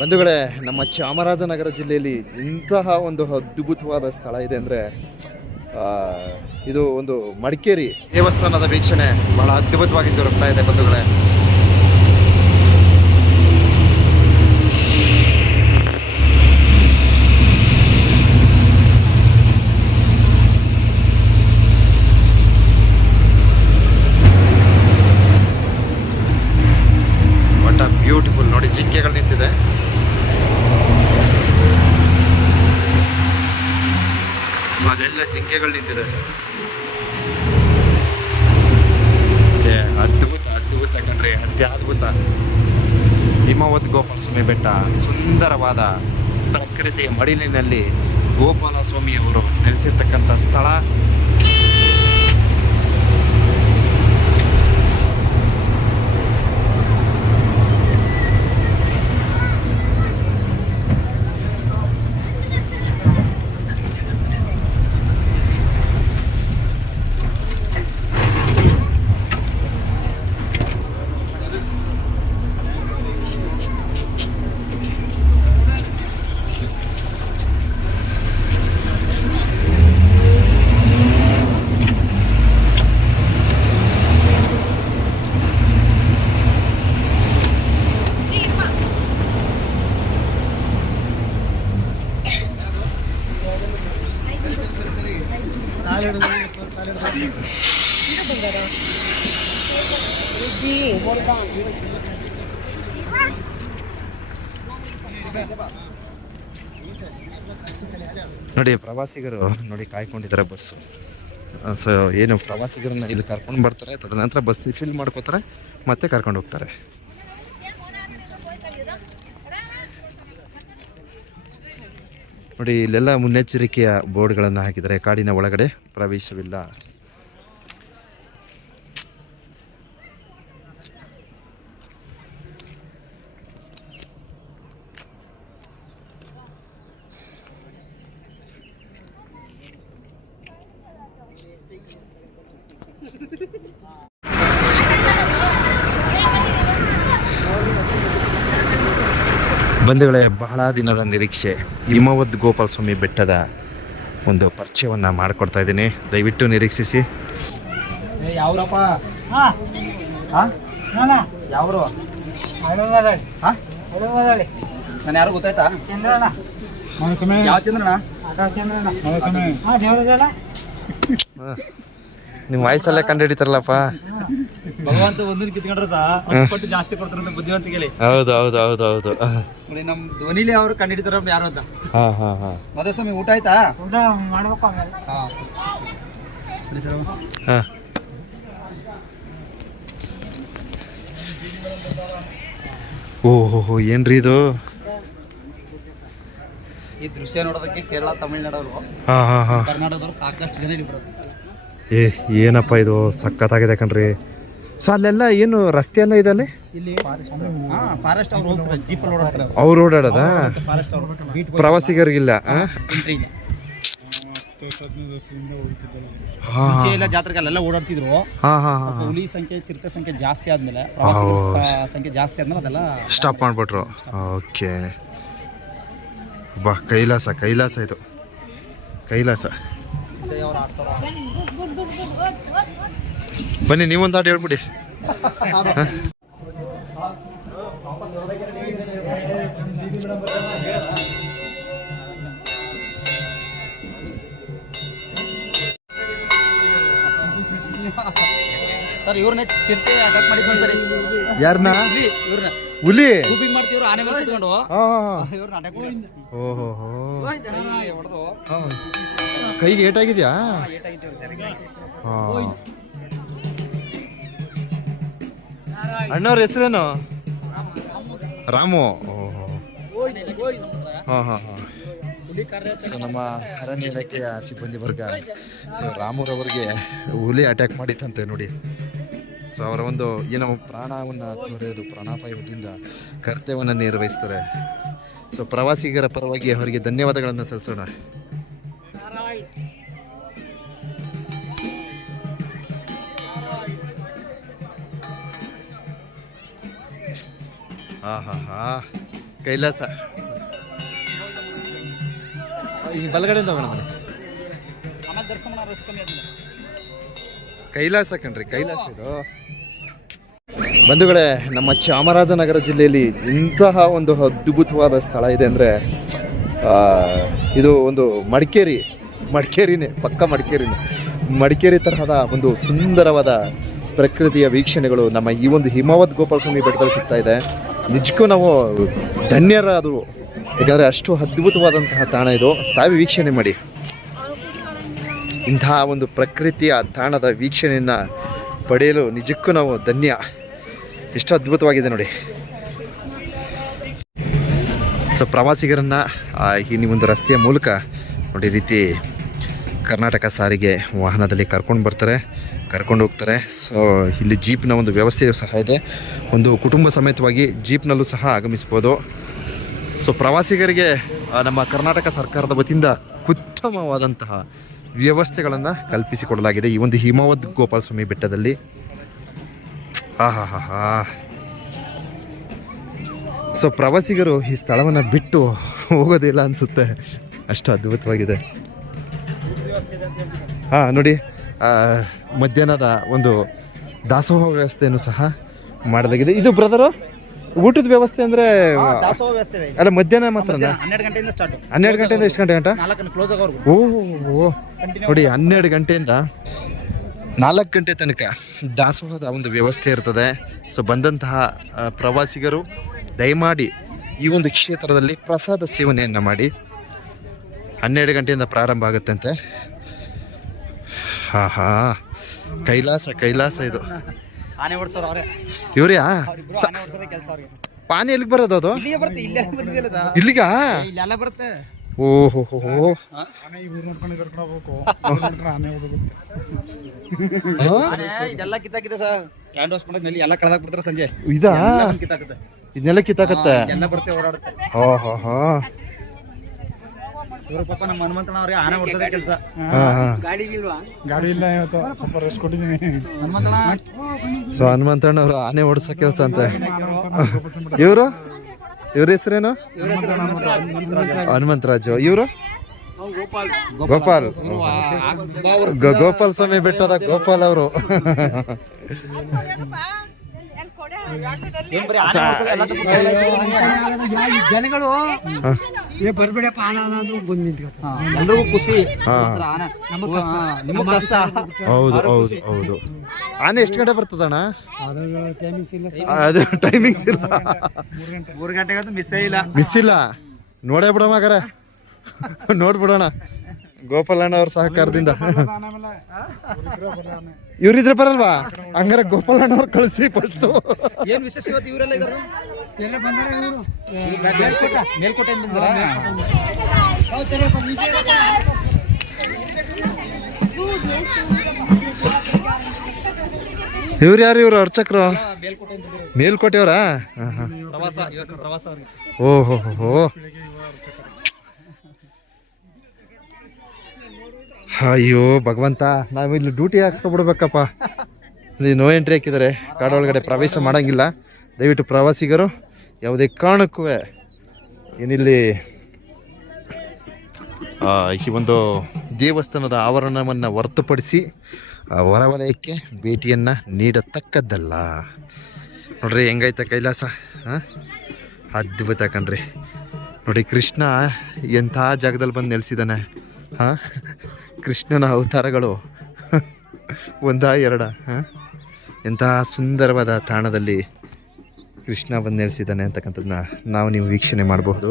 ಬಂಧುಗಳೇ, ನಮ್ಮ ಚಾಮರಾಜನಗರ ಜಿಲ್ಲೆಯಲ್ಲಿ ಇಂತಹ ಒಂದು ಅದ್ಭುತವಾದ ಸ್ಥಳ ಇದೆ ಅಂದರೆ ಇದು ಒಂದು ಮಡಿಕೇರಿ ದೇವಸ್ಥಾನದ ವೀಕ್ಷಣೆ ಬಹಳ ಅದ್ಭುತವಾಗಿ ದೊರಕ್ತಾ ಇದೆ ಬಂಧುಗಳೇ ವಾಟ್ ಬ್ಯೂಟಿಫುಲ್ ನೋಡಿ ಜಿಂಕೆಗಳು ನಿಂತಿದೆ ಅಲ್ಲೆಲ್ಲ ಜಿಂಕೆಗಳು ನಿಂತಿದೆ. ಅದ್ಭುತ ಅದ್ಭುತ ಕಣ್ರಿ ಅತ್ಯದ್ಭುತ ಹಿಮವತ್ ಗೋಪಾಲ ಸ್ವಾಮಿ ಬೆಟ್ಟ, ಸುಂದರವಾದ ಪ್ರಕೃತಿಯ ಮಡಿಲಿನಲ್ಲಿ ಗೋಪಾಲ ಸ್ವಾಮಿಯವರು ನೆಲೆಸಿರ್ತಕ್ಕಂಥ ಸ್ಥಳ. ನೋಡಿ, ಪ್ರವಾಸಿಗರು ನೋಡಿ ಕಾಯ್ಕೊಂಡಿದ್ದಾರೆ ಬಸ್ಸು ಸೊ ಏನು ಪ್ರವಾಸಿಗರನ್ನ ಇಲ್ಲಿ ಕರ್ಕೊಂಡು ಬರ್ತಾರೆ, ತದನಂತರ ಬಸ್ ಫಿಲ್ ಮಾಡ್ಕೋತಾರೆ, ಮತ್ತೆ ಕರ್ಕೊಂಡು ಹೋಗ್ತಾರೆ. ನೋಡಿ ಇಲ್ಲೆಲ್ಲ ಮುನ್ನೆಚ್ಚರಿಕೆಯ ಬೋರ್ಡ್ಗಳನ್ನು ಹಾಕಿದರೆ ಕಾಡಿನ ಒಳಗಡೆ ಪ್ರವೇಶವಿಲ್ಲ. ಬಂಧುಗಳೇ ಬಹಳ ದಿನದ ನಿರೀಕ್ಷೆ. ಹಿಮವದ್ ಗೋಪಾಲ ಸ್ವಾಮಿ ಬೆಟ್ಟದ ಒಂದು ಪರಿಚಯವನ್ನು ಮಾಡಿಕೊಡ್ತಾ ಇದ್ದೀನಿ. ದಯವಿಟ್ಟು ನಿರೀಕ್ಷಿಸಿ. ಯಾವ್ರಪ್ಪ? ಹಾ? ಹಾ? ನಾನ? ಯಾರು ಗೊತ್ತಾಯ್ತಾ? ಯಾವ ಚಂದ್ರಣ್ಣ? ನಿಮ್ಮ ವಾಯ್ಸಲ್ಲೇ ಕಂಡು ಹಿಡಿತಾರಲ್ಲಪ್ಪ. ಭಗವಂತ ಒಂದಿನ ಕಿತ್ಕೊಂಡ್ರೆ ಸಹ ಕೊಟ್ಟು ಪಟ್ಟು ಜಾಸ್ತಿ ಕೊಡ್ತಾರೆ ಅಂತ ಬುದ್ಧಿವಂತಿಗೆ ಹೌದು ಹೌದು ಹೌದು ಹೌದು. ನೋಡಿ ನಮ್ ಧ್ವನಿಲಿ ಅವ್ರು ಕಂಡಿಡಿತಾರ ಯಾರು ಅಂತ. ಹಾಂ ಹಾಂ ಹಾಂ. ಮದುವೆ ಸ್ವಾಮಿ ಊಟ ಆಯ್ತಾ? ಊಟ ಮಾಡ್ಬೇಕು ಆಮೇಲೆ. ಹಾ. ಸರಿ ಸರ್ ಹಾಂ. ಓಹೋ ಏನ್ರಿ ಇದು? ಈ ದೃಶ್ಯ ನೋಡೋದಕ್ಕೆ ಕೇರಳ ತಮಿಳ್ನಾಡವರು. ಕರ್ನಾಟಕದವರು ಸಾಕಷ್ಟು ಜನ ಇಲ್ಲಿ ಬರೋದು. ಏ ಏನಪ್ಪ ಇದು? ಸಖತ್ತಾಗಿದೆ ಕಣ್ರಿ. ಸೊ ಅಲ್ಲೆಲ್ಲ ಏನು ರಸ್ತೆ ಎಲ್ಲ ಇದೆ ಅಲ್ಲಿ? ಇಲ್ಲಿ ಫಾರೆಸ್ಟ್ ಅವ್ರು ಹೋಗ್ತಾರೆ ಓಡಾಡ್ತಾರೆ ಅವ್ರು. ಓಡಾಡೋದಾ? ಫಾರೆಸ್ಟ್ ಅವರು ಬೀಟ್ ಪ್ರವಾಸಿಗರಿಗಿಲ್ಲ ಹಾಂ ಎಂಟ್ರಿ ಇಲ್ಲ. ಹಾಂ. ಮುಂಚೆ ಎಲ್ಲ ಜಾತ್ರೆಗೆ ಅಲ್ಲೆಲ್ಲ ಓಡಾಡ್ತಿದ್ರು. ಹಾಂ ಹಾಂ ಹಾಂ ಹುಲಿ ಸಂಖ್ಯೆ ಚಿರತೆ ಸಂಖ್ಯೆ ಜಾಸ್ತಿ ಆದ್ಮೇಲೆ ಪ್ರವಾಸಿಗರ ಸಂಖ್ಯೆ ಜಾಸ್ತಿ ಆದ್ಮೇಲೆ ಅದೆಲ್ಲ ಸ್ಟಾಪ್ ಮಾಡಿಬಿಟ್ರು. ಓಕೆ. ಬಾ ಕೈಲಾಸ ಕೈಲಾಸ ಇದು. ಕೈಲಾಸ. ಸಿದ್ದಯ್ಯ ಅವ್ರು ಆಡ್ತಾರ? ಬನ್ನಿ ನೀವೊಂದು ಆಟ ಹೇಳ್ಬಿಡಿ. ಸರ್ ಇವ್ರನ್ನ ಚಿರತೆ ಅಟ್ಯಾಕ್ ಮಾಡಿದ್ವಿ ಸರ್ ಯಾರನ್ನ ಇವ್ರನ್ನ ಹುಲಿ ಮಾಡ್ತಿವ್ರು ಆನೆ ಮೇಲೆ ಕುತ್ಕೊಂಡು. ಇವ್ರನ್ನ ಅಟ್ಯಾಕ್ ಓಹೋ ಹೊಡೆದು? ಕೈಗೆ ಏಟಾಗಿದೆಯಾ? ಏಟಾಗಿತ್ತು ಅಣ್ಣವ್ರ ಹೆಸರೇನು? ರಾಮು. ಓಹೋ. ಹಾಂ ಹಾಂ ಹಾಂ. ಸೊ ನಮ್ಮ ಅರಣ್ಯ ಇಲಾಖೆಯ ಸಿಬ್ಬಂದಿ ವರ್ಗ ಸೊ ರಾಮುರವರಿಗೆ ಹುಲಿ ಅಟ್ಯಾಕ್ ಮಾಡಿತ್ತಂತೆ ನೋಡಿ. ಸೊ ಅವರ ಒಂದು ಏನೋ ಪ್ರಾಣವನ್ನು ತೊರೆಯೋದು ಪ್ರಾಣಾಪಾಯದಿಂದ ಕರ್ತವ್ಯವನ್ನು ನಿರ್ವಹಿಸ್ತಾರೆ. ಸೊ ಪ್ರವಾಸಿಗರ ಪರವಾಗಿ ಅವರಿಗೆ ಧನ್ಯವಾದಗಳನ್ನು ಸಲ್ಲಿಸೋಣ. ಹಾ ಹಾ ಹಾ ಕೈಲಾಸ ಬಲಗಡೆಯಿಂದ ಹೋಗೋಣ ಕಮ್ಮಿ ಕೈಲಾಸ ಕಣ್ರಿ ಕೈಲಾಸ ಇದು. ಬಂಧುಗಳೇ ನಮ್ಮ ಚಾಮರಾಜನಗರ ಜಿಲ್ಲೆಯಲ್ಲಿ ಇಂತಹ ಒಂದು ಅದ್ಭುತವಾದ ಸ್ಥಳ ಇದೆ ಅಂದರೆ ಇದು ಒಂದು ಮಡಿಕೇರಿ ಮಡಿಕೇರಿನೇ ಪಕ್ಕ ಮಡಿಕೇರಿನೇ. ಮಡಿಕೇರಿ ತರಹದ ಒಂದು ಸುಂದರವಾದ ಪ್ರಕೃತಿಯ ವೀಕ್ಷಣೆಗಳು, ನಮ್ಮ ಈ ಒಂದು ಹಿಮಾವತ್ ಗೋಪಾಲಸ್ವಾಮಿ ಬೆಟ್ಟದಲ್ಲಿ ಸಿಗ್ತಾ ಇದೆ. ನಿಜಕ್ಕೂ ನಾವು ಧನ್ಯರ ಅದು ಯಾಕಂದರೆ ಅಷ್ಟು ಅದ್ಭುತವಾದಂತಹ ತಾಣ ಇದು. ತಾವೇ ವೀಕ್ಷಣೆ ಮಾಡಿ. ಇಂತಹ ಒಂದು ಪ್ರಕೃತಿಯ ತಾಣದ ವೀಕ್ಷಣೆಯನ್ನು ಪಡೆಯಲು ನಿಜಕ್ಕೂ ನಾವು ಧನ್ಯ. ಎಷ್ಟು ಅದ್ಭುತವಾಗಿದೆ ನೋಡಿ. ಸೊ ಪ್ರವಾಸಿಗರನ್ನು ಈ ಒಂದು ರಸ್ತೆಯ ಮೂಲಕ ನೋಡಿ, ರೀತಿ ಕರ್ನಾಟಕ ಸಾರಿಗೆ ವಾಹನದಲ್ಲಿ ಕರ್ಕೊಂಡು ಬರ್ತಾರೆ. ಕರ್ಕೊಂಡು ಹೋಗ್ತಾರೆ. ಸೊ ಇಲ್ಲಿ ಜೀಪ್ನ ಒಂದು ವ್ಯವಸ್ಥೆ ಸಹ ಇದೆ. ಒಂದು ಕುಟುಂಬ ಸಮೇತವಾಗಿ ಜೀಪ್ನಲ್ಲೂ ಸಹ ಆಗಮಿಸ್ಬೋದು. ಸೊ ಪ್ರವಾಸಿಗರಿಗೆ ನಮ್ಮ ಕರ್ನಾಟಕ ಸರ್ಕಾರದ ವತಿಯಿಂದ ಉತ್ತಮವಾದಂತಹ ವ್ಯವಸ್ಥೆಗಳನ್ನು ಕಲ್ಪಿಸಿಕೊಡಲಾಗಿದೆ. ಈ ಒಂದು ಹಿಮವದ್ ಗೋಪಾಲಸ್ವಾಮಿ ಬೆಟ್ಟದಲ್ಲಿ. ಹಾ ಹಾ ಸೊ ಪ್ರವಾಸಿಗರು ಈ ಸ್ಥಳವನ್ನು ಬಿಟ್ಟು ಹೋಗೋದಿಲ್ಲ ಅನಿಸುತ್ತೆ. ಅಷ್ಟು ಅದ್ಭುತವಾಗಿದೆ. ಹಾಂ, ನೋಡಿ. ಮಧ್ಯಾಹ್ನದ ಒಂದು ದಾಸೋಹ ವ್ಯವಸ್ಥೆಯನ್ನು ಸಹ ಮಾಡಲಾಗಿದೆ. ಇದು ಬ್ರದರು ಊಟದ ವ್ಯವಸ್ಥೆ ಅಂದರೆ ಅಲ್ಲ ಮಧ್ಯಾಹ್ನ ಮಾತ್ರ ಹನ್ನೆರಡು ಗಂಟೆಯಿಂದ ಸ್ಟಾರ್ಟ್ ಹನ್ನೆರಡು ಗಂಟೆಯಿಂದ ಎಷ್ಟು ಗಂಟೆ ಗಂಟ? ಓಹೋ ನೋಡಿ ಹನ್ನೆರಡು ಗಂಟೆಯಿಂದ ನಾಲ್ಕು ಗಂಟೆ ತನಕ ದಾಸೋಹದ ಒಂದು ವ್ಯವಸ್ಥೆ ಇರ್ತದೆ. ಸೊ ಬಂದಂತಹ ಪ್ರವಾಸಿಗರು ದಯಮಾಡಿ ಈ ಒಂದು ಕ್ಷೇತ್ರದಲ್ಲಿ ಪ್ರಸಾದ ಸೇವನೆಯನ್ನು ಮಾಡಿ. ಹನ್ನೆರಡು ಗಂಟೆಯಿಂದ ಪ್ರಾರಂಭ ಆಗುತ್ತಂತೆ. ಹಾ ಹಾ. ಕೈಲಾಸ ಕೈಲಾಸ ಇದು. ಆನೆ ಓಡಿಸೋರು ಅವರೇ. ಇವ್ರ್ಯಾ? ಅವ್ರಿಬ್ರು ಆನೆ ಓಡಿಸೋದೇ ಕೆಲಸ ಅವ್ರಿಗೆ. ಪಾನಿ ಎಲ್ಲಿಗೆ ಬರೋದು ಅದು? ಇಲ್ಲಿಗೆ ಬರುತ್ತೆ ಇಲ್ಲೇ ಬಂದಿದೆಯಲ್ಲ ಸರ್. ಇಲ್ಲಿಗ? ಇಲ್ಲೆಲ್ಲ ಬರುತ್ತೆ. ಓಹೋ ಆನೆ ಇವ್ರು ನೋಡ್ಕೊಂಡು ಕರ್ಕೊಂಡು ಹೋಗ್ಬೇಕು. ಇವ್ರ್ ಆನೆ ಹೋಗ್ಬೇಕು ಆನೆ ಇದೆಲ್ಲ ಕಿತ್ತಾಕಿದೆ ಸರ್. ನಲ್ಲಿ ಎಲ್ಲ ಕಳೆದಾಕ್ ಬಿಡ್ತಾರೆ ಸಂಜೆ. ಇದಾ? ಎಲ್ಲ ಬಂದ್ ಕಿತ್ತಾಕುತ್ತೆ. ಇದನ್ನೆಲ್ಲ ಕಿತ್ತಾಕತ್ತೆ? ಎಲ್ಲ ಬರುತ್ತೆ ಓಡಾಡುತ್ತೆ. ಹಾ ಹಾ ಹೋ. ಇವ್ರ ಪಾಪ ನಮ್ಮ ಹನುಮಂತನ ಅವ್ರಿಗೆ ಆನೆ ಓಡಿಸೋದೇ ಕೆಲಸ. ಹಾ. ಹಾ ಗಾಡಿ ಇಲ್ಲ ಇವತ್ತು ಸ್ವಲ್ಪ ರೆಸ್ಟ್ ಕೊಟ್ಟಿದ್ದೀನಿ. ಹನುಮಂತನ ಸೊ ಹನುಮಂತಣ್ಣವರು ಆನೆ ಓಡಿಸೋ ಕೆಲಸ ಅಂತ. ಇವರು? ಇವ್ರ ಹೆಸರೇನು? ಇವ್ರ ಹೆಸರು ಹನುಮಂತರಾಜು. ಇವರು? ಗೋಪಾಲ್. ಗೋ- ಗೋಪಾಲ್ ಸ್ವಾಮಿ ಬೆಟ್ಟದ ಗೋಪಾಲ್ ಅವರು. ಜನಗಳು ಏ ಬರ್ಬೇಡಪ್ಪ ಆನ ಅನ್ನೋದು ಬಂದು ನಿಂತ್ಕೊತಾರೆ ಹಾ, ಎಲ್ರಿಗೂ ಖುಷಿ ನಮ್ಮ. ಕಷ್ಟ ಹೌದು ಹೌದು ಹೌದು ಆನೆ ಎಷ್ಟು ಗಂಟೆ ಬರ್ತದಣ್ಣ ಅದು ಟೈಮಿಂಗ್ಸ್ ಇಲ್ಲ ಮೂರ್ ಗಂಟೆಗಂತೂ ಮಿಸ್ ಇಲ್ಲ ಮಿಸ್ ಇಲ್ಲ ನೋಡೇ ಬಿಡೋಣ ಮಗರ ನೋಡ್ಬಿಡೋಣ ಗೋಪಾಲಣ್ಣ ಅವ್ರ ಸಹಕಾರದಿಂದ. ಇವ್ರಿದ್ರೆ ಬರಲ್ವಾ? ಹಂಗಾರೆ ಗೋಪಾಲಣ್ಣ ಅವ್ರು ಕಳಿಸಿ ಫಸ್ಟ್ ಏನ್ ವಿಶೇಷ ಇವತ್ತು ಇವರೆಲ್ಲ ಇದಾರೆ? ಇವರು. ಯಾರು ಇವ್ರು ಅರ್ಚಕ್ರು. ಮೇಲ್ಕೋಟೆಯವರಾ? ಓಹೋ ಹೋ. ಅಯ್ಯೋ, ಭಗವಂತ ನಾವು ಇಲ್ಲಿ ಡ್ಯೂಟಿ ಹಾಕ್ಸ್ಕೊಬಿಡ್ಬೇಕಪ್ಪ ಇಲ್ಲಿ ನೋ ಎಂಟ್ರಿ ಹಾಕಿದ್ದಾರೆ. ಕಾಡೊಳಗಡೆ ಪ್ರವೇಶ ಮಾಡಂಗಿಲ್ಲ. ದಯವಿಟ್ಟು ಪ್ರವಾಸಿಗರು, ಯಾವುದೇ ಕಾರಣಕ್ಕೂ ಏನಿಲ್ಲಿ ಈ ಒಂದು ದೇವಸ್ಥಾನದ ಆವರಣವನ್ನು ಹೊರತುಪಡಿಸಿ ಹೊರವಲಯಕ್ಕೆ ಭೇಟಿಯನ್ನು ನೀಡತಕ್ಕದ್ದಲ್ಲ. ನೋಡ್ರಿ, ಹೆಂಗೈತೆ ಕೈಲಾಸ ಹಾಂ ಅದ್ಭುತ ಕಣ್ರಿ. ನೋಡಿ, ಕೃಷ್ಣ ಎಂಥ ಜಾಗದಲ್ಲಿ ಬಂದು ನೆಲೆಸಿದ್ದಾನೆ ಹಾಂ ಕೃಷ್ಣನ ಅವತಾರಗಳು. ಒಂದ ಎರಡ ಎಂಥ ಸುಂದರವಾದ ತಾಣದಲ್ಲಿ ಕೃಷ್ಣ ಬಂದು ನೆಲೆಸಿದ್ದಾನೆ ಅಂತಕ್ಕಂಥದ್ದನ್ನ ನಾವು ನೀವು ವೀಕ್ಷಣೆ ಮಾಡಬಹುದು.